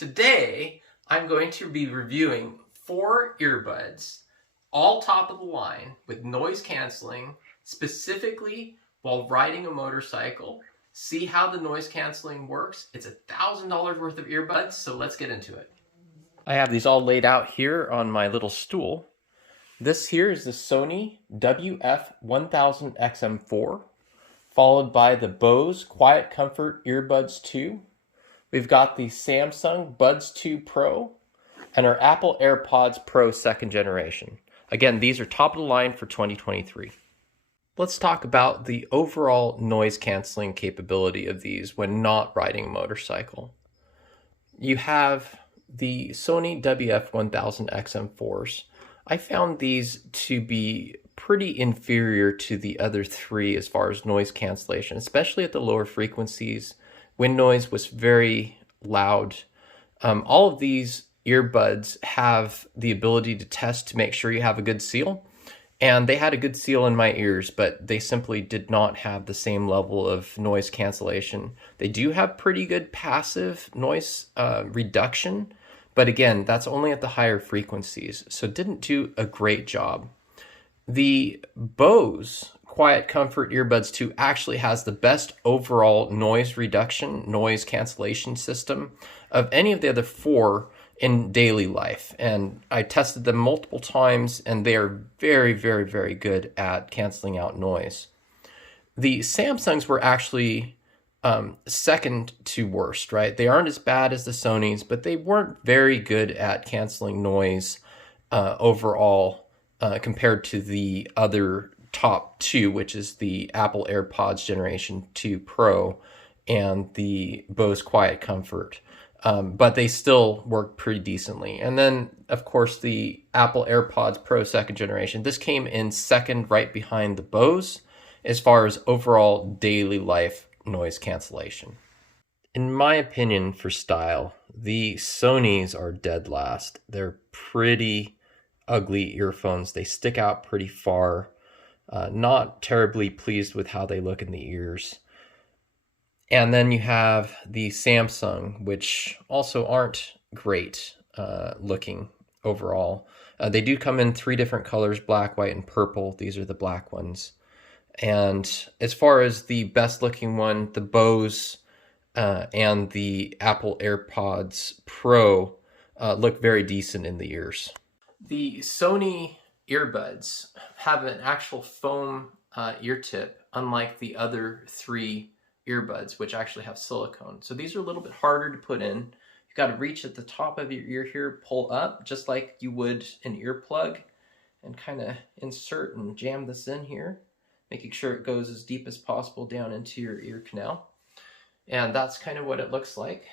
Today, I'm going to be reviewing 4 earbuds, all top of the line with noise canceling, specifically while riding a motorcycle. See how the noise canceling works? It's $1,000 worth of earbuds, so let's get into it. I have these all laid out here on my little stool. This here is the Sony WF-1000XM4, followed by the Bose Quietcomfort Earbuds II. We've got the Samsung Buds2 Pro and our Apple Airpods Pro 2nd generation. Again, these are top of the line for 2023. Let's talk about the overall noise canceling capability of these when not riding a motorcycle. You have the Sony WF-1000XM4s. I found these to be pretty inferior to the other 3 as far as noise cancellation, especially at the lower frequencies. Wind noise was very loud. All of these earbuds have the ability to test to make sure you have a good seal. And they had a good seal in my ears, but they simply did not have the same level of noise cancellation. They do have pretty good passive noise reduction, but again, that's only at the higher frequencies, so didn't do a great job. The Bose Quietcomfort Earbuds 2 actually has the best overall noise reduction, noise cancellation system of any of the other 4 in daily life. And I tested them multiple times and they are very, very, very good at canceling out noise. The Samsungs were actually second to worst, right? They aren't as bad as the Sonys, but they weren't very good at canceling noise overall compared to the other top 2, which is the Apple Airpods Generation 2 Pro and the Bose Quietcomfort. But they still work pretty decently. And then, of course, the Apple AirPods Pro 2nd generation. This came in second right behind the Bose as far as overall daily life noise cancellation. In my opinion, for style, the Sonys are dead last. They're pretty ugly earphones. They stick out pretty far. Not terribly pleased with how they look in the ears. And then you have the Samsung, which also aren't great looking overall. They do come in 3 different colors, black, white, and purple. These are the black ones. And as far as the best looking one, the Bose and the Apple AirPods Pro look very decent in the ears. The Sony earbuds have an actual foam ear tip, unlike the other 3 earbuds, which actually have silicone. So these are a little bit harder to put in. You've got to reach at the top of your ear here, pull up, just like you would an earplug, and kind of insert and jam this in here, making sure it goes as deep as possible down into your ear canal. And that's kind of what it looks like.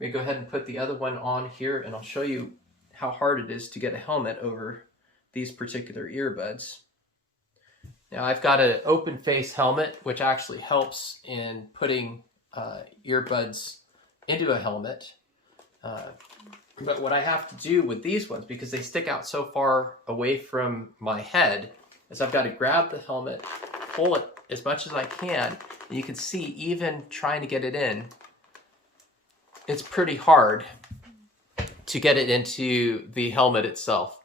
We go ahead and put the other one on here, and I'll show you how hard it is to get a helmet over these particular earbuds. Now I've got an open face helmet, which actually helps in putting earbuds into a helmet. But what I have to do with these ones, because they stick out so far away from my head, is I've got to grab the helmet, pull it as much as I can. And you can see even trying to get it in, it's pretty hard to get it into the helmet itself.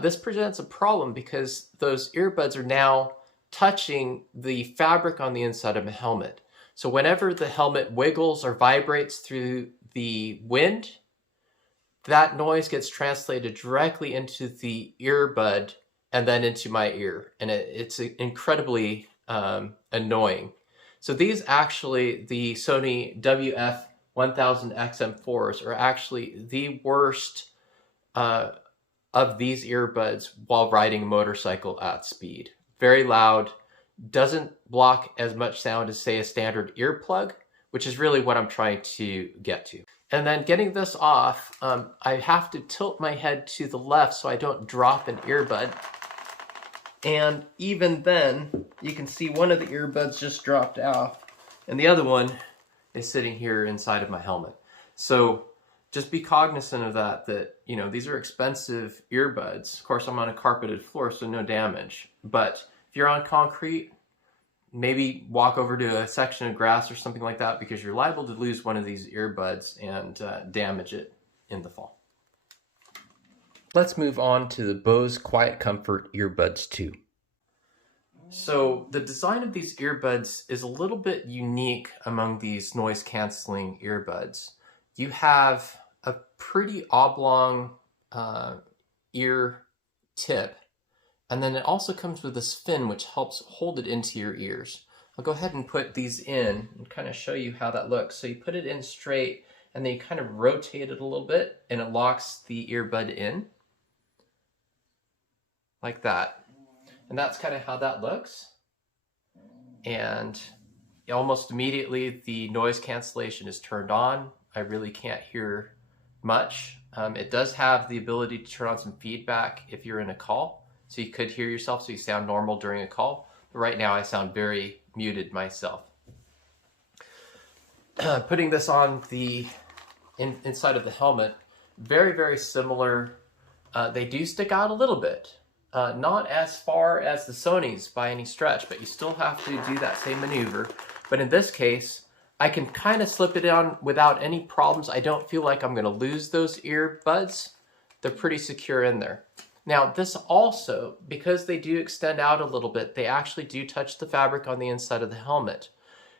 This presents a problem because those earbuds are now touching the fabric on the inside of a helmet. So whenever the helmet wiggles or vibrates through the wind, that noise gets translated directly into the earbud and then into my ear. And it's incredibly annoying. So these actually, the Sony WF-1000XM4s are actually the worst of these earbuds while riding a motorcycle at speed. Very loud, doesn't block as much sound as, say, a standard earplug, which is really what I'm trying to get to. And then getting this off, I have to tilt my head to the left so I don't drop an earbud. And even then, you can see one of the earbuds just dropped off, and the other one is sitting here inside of my helmet. So just be cognizant of that, you know, these are expensive earbuds. Of course, I'm on a carpeted floor, so no damage. But if you're on concrete, maybe walk over to a section of grass or something like that, because you're liable to lose one of these earbuds and damage it in the fall. Let's move on to the Bose Quietcomfort Earbuds II. So the design of these earbuds is a little bit unique among these noise canceling earbuds. You have a pretty oblong ear tip, and then it also comes with this fin which helps hold it into your ears. I'll go ahead and put these in and kind of show you how that looks. So you put it in straight, and then you kind of rotate it a little bit, and it locks the earbud in like that. And that's kind of how that looks. And almost immediately the noise cancellation is turned on. I really can't hear much. It does have the ability to turn on some feedback if you're in a call. So you could hear yourself, so you sound normal during a call. But right now I sound very muted myself. Putting this on the inside of the helmet, very, very similar. They do stick out a little bit. Not as far as the Sony's by any stretch, but you still have to do that same maneuver. But in this case, I can kind of slip it on without any problems. I don't feel like I'm going to lose those earbuds. They're pretty secure in there. Now, this also, because they do extend out a little bit, they actually do touch the fabric on the inside of the helmet.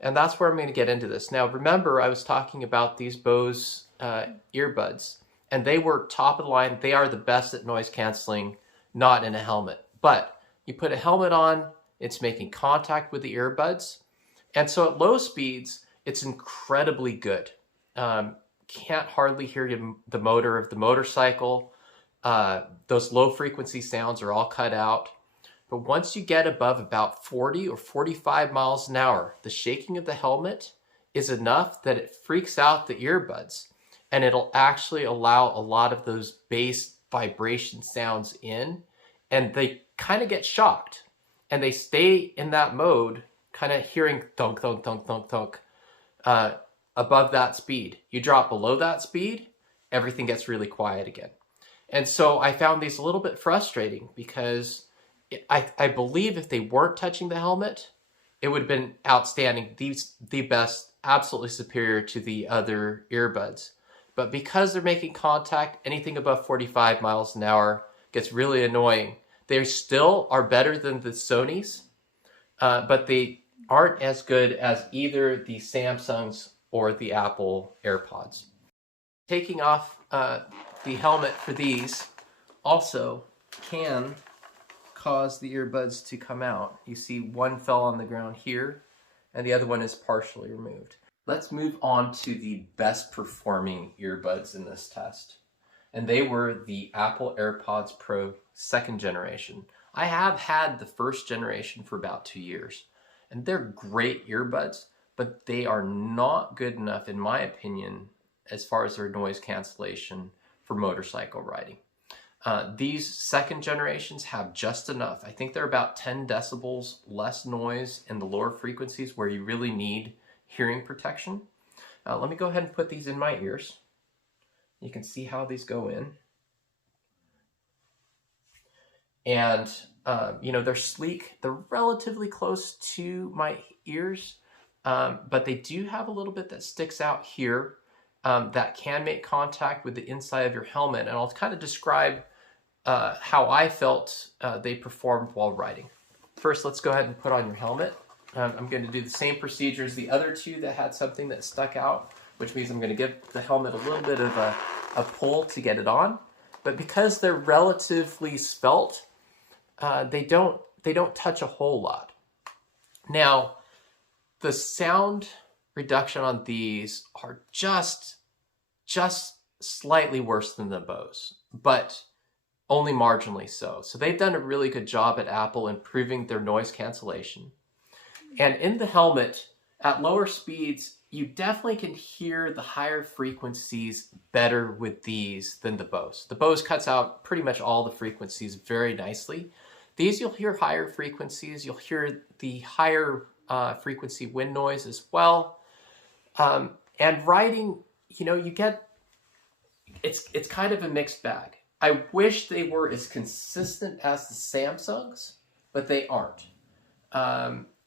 And that's where I'm going to get into this. Now, remember, I was talking about these Bose earbuds, and they were top of the line. They are the best at noise canceling, not in a helmet. But you put a helmet on, it's making contact with the earbuds. And so at low speeds, it's incredibly good. Can't hardly hear the motor of the motorcycle. Those low frequency sounds are all cut out. But once you get above about 40 or 45 miles an hour, the shaking of the helmet is enough that it freaks out the earbuds, and it'll actually allow a lot of those bass vibration sounds in, and they kind of get shocked, and they stay in that mode, kind of hearing thunk, thunk, thunk, thunk, thunk, above that speed. You drop below that speed, everything gets really quiet again. And so I found these a little bit frustrating, because I believe if they weren't touching the helmet, it would have been outstanding. The best, absolutely superior to the other earbuds. But because they're making contact, anything above 45 miles an hour gets really annoying. They still are better than the Sony's, but they aren't as good as either the Samsungs or the Apple AirPods. Taking off the helmet for these also can cause the earbuds to come out. You see one fell on the ground here, and the other one is partially removed. Let's move on to the best performing earbuds in this test. And they were the Apple AirPods Pro 2nd generation. I have had the 1st generation for about 2 years, and they're great earbuds, but they are not good enough, in my opinion, as far as their noise cancellation for motorcycle riding. These 2nd generations have just enough. I think they're about 10 decibels less noise in the lower frequencies where you really need hearing protection. Let me go ahead and put these in my ears. You can see how these go in. And, you know, they're sleek. They're relatively close to my ears, but they do have a little bit that sticks out here that can make contact with the inside of your helmet. And I'll kind of describe how I felt they performed while riding. First, let's go ahead and put on your helmet. I'm going to do the same procedure as the other two that had something that stuck out, which means I'm going to give the helmet a little bit of a pull to get it on. But because they're relatively svelte, they don't touch a whole lot. Now, the sound reduction on these are just slightly worse than the Bose, but only marginally so. So they've done a really good job at Apple improving their noise cancellation. And in the helmet, at lower speeds, you definitely can hear the higher frequencies better with these than the Bose. The Bose cuts out pretty much all the frequencies very nicely. These, you'll hear higher frequencies. You'll hear the higher frequency wind noise as well. And riding, you know, you get, it's kind of a mixed bag. I wish they were as consistent as the Samsungs, but they aren't.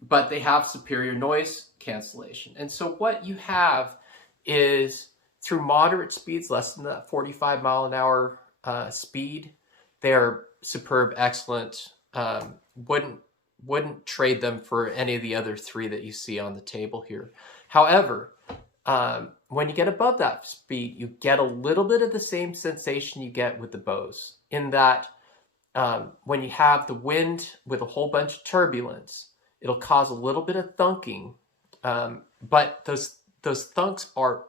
but they have superior noise cancellation. And so what you have is, through moderate speeds, less than that 45 mile an hour speed, they're superb, excellent. Wouldn't trade them for any of the other three that you see on the table here. However, when you get above that speed, you get a little bit of the same sensation you get with the Bose, in that when you have the wind with a whole bunch of turbulence, it'll cause a little bit of thunking, but those thunks are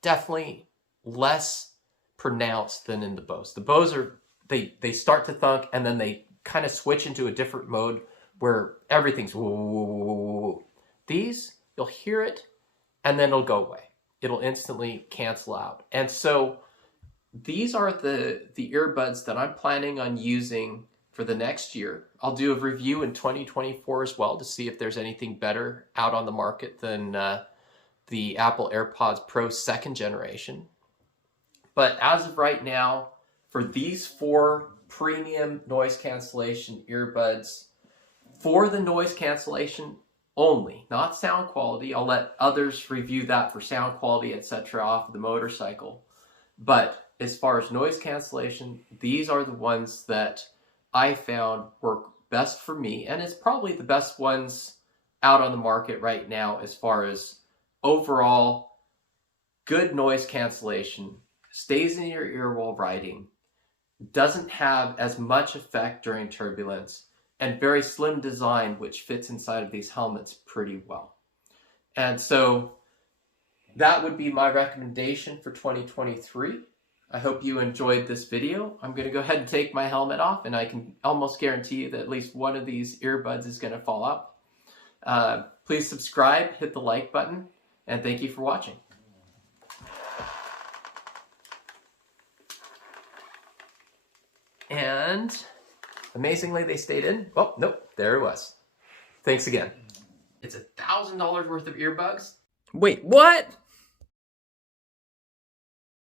definitely less pronounced than in the Bose. The Bose are, they start to thunk and then they kind of switch into a different mode where everything's woo, woo, woo, woo, woo. These, you'll hear it and then it'll go away. It'll instantly cancel out. And so these are the earbuds that I'm planning on using for the next year. I'll do a review in 2024 as well to see if there's anything better out on the market than the Apple Airpods Pro 2nd generation. But as of right now, for these 4 premium noise cancellation earbuds, for the noise cancellation only, not sound quality. I'll let others review that for sound quality, etc. off of the motorcycle. But as far as noise cancellation, these are the ones that I found work best for me, and it's probably the best ones out on the market right now as far as overall good noise cancellation, stays in your ear while riding, doesn't have as much effect during turbulence, and very slim design, which fits inside of these helmets pretty well. And so that would be my recommendation for 2023. I hope you enjoyed this video. I'm going to go ahead and take my helmet off, and I can almost guarantee you that at least one of these earbuds is going to fall out. Please subscribe, hit the like button, and thank you for watching. And amazingly, they stayed in. Oh, nope, there it was. Thanks again. It's $1,000 worth of earbuds. Wait, what?